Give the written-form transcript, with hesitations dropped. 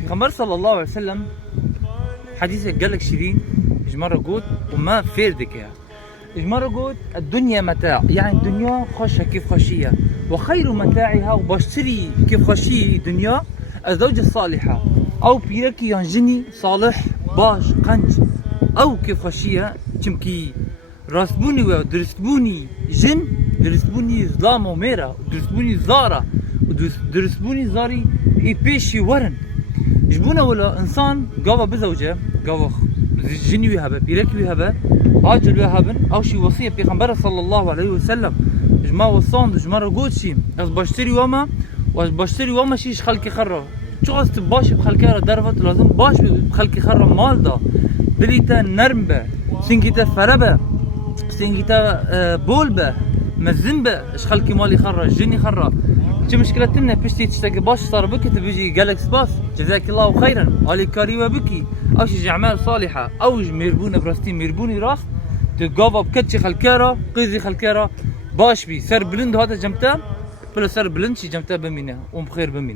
پیغمبر صلی الله علیه وسلم حديث قال لك شيرين مرة قلت وما فيردك يا مرة قلت الدنيا متاع، يعني الدنيا خشة كيف خشية، وخير متاعها وبشتري كيف خشية دنيا الزوجة الصالحة أو بيركي ينجني صالح باش قنج أو كيف خشية تمكي راسبوني ودرسبوني جن درسبوني ظلام وميرا ودرسبوني زارة ودرسبوني زاري إي بيشي ورن جبونا ولا إنسان قابا بزوجة قابا جني ويهبه بيركي ويهبه عاجل ويهبن أو شي وصية بيغمبر صلى الله عليه وسلم جما وصان جما قول شي أز بشتري وما شيش خلقي خرة شو قصد باش بخلقي درفت لازم باش بخلقي خرة مال دا دليتا نرمبه سنجيتا فربه سنجيتا بولبه مزنبه اش خلقي مالي خرة جني خرة شو مشكلتنا بشتي تشتاق باش صار بك تبيجي جالك سباس جزاك الله خيرا علي كاريوه بكي او شي اعمال صالحه او ميربونه براستي ميربوني راس تقابا بكتشي خلكارا قيزي خلكارا باش بي سر بلند هذا جمتا بلا سر بلند شي جمتا بمينه ومخير بمين